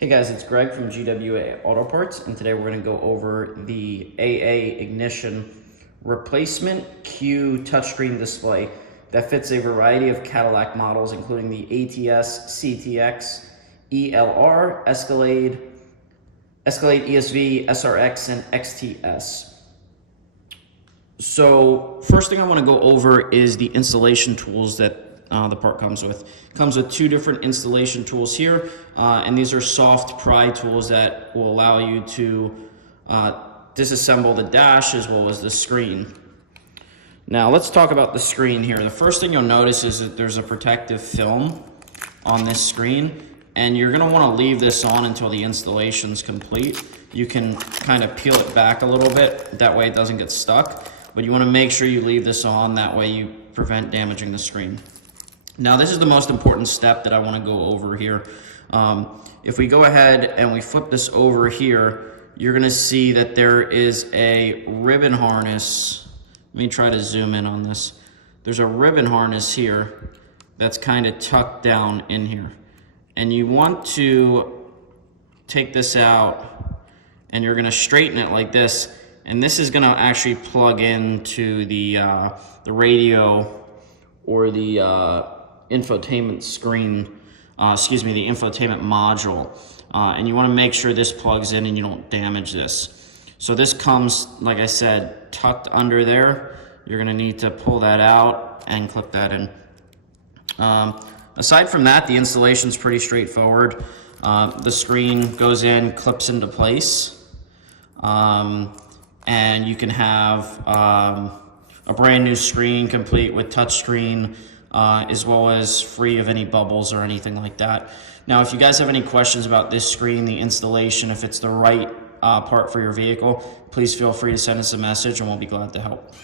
Hey guys, it's Greg from GWA Auto Parts, and today we're going to go over the AA ignition replacement Q touchscreen display that fits a variety of Cadillac models, including the ATS, CTS, ELR, Escalade ESV, SRX, and XTS. So first thing I want to go over is the installation tools that the part comes with. It comes with two different installation tools here, and these are soft pry tools that will allow you to disassemble the dash as well as the screen. Now let's talk about the screen here. The first thing you'll notice is that there's a protective film on this screen, and you're going to want to leave this on until the installation is complete. You can kind of peel it back a little bit, that way it doesn't get stuck, but you want to make sure you leave this on, that way you prevent damaging the screen. Now this is the most important step that I want to go over here. If we go ahead and we flip this over here, you're going to see that there is a ribbon harness. Let me try to zoom in on this. There's a ribbon harness here that's kind of tucked down in here. And you want to take this out and you're going to straighten it like this. And this is going to actually plug into the radio or the infotainment screen, the infotainment module. And you want to make sure this plugs in and you don't damage this. So this comes, like I said, tucked under there. You're going to need to pull that out and clip that in. Aside from that, the installation is pretty straightforward. The screen goes in, clips into place, and you can have a brand new screen complete with touchscreen, as well as free of any bubbles or anything like that. Now, if you guys have any questions about this screen, the installation, if it's the right part for your vehicle, please feel free to send us a message and we'll be glad to help.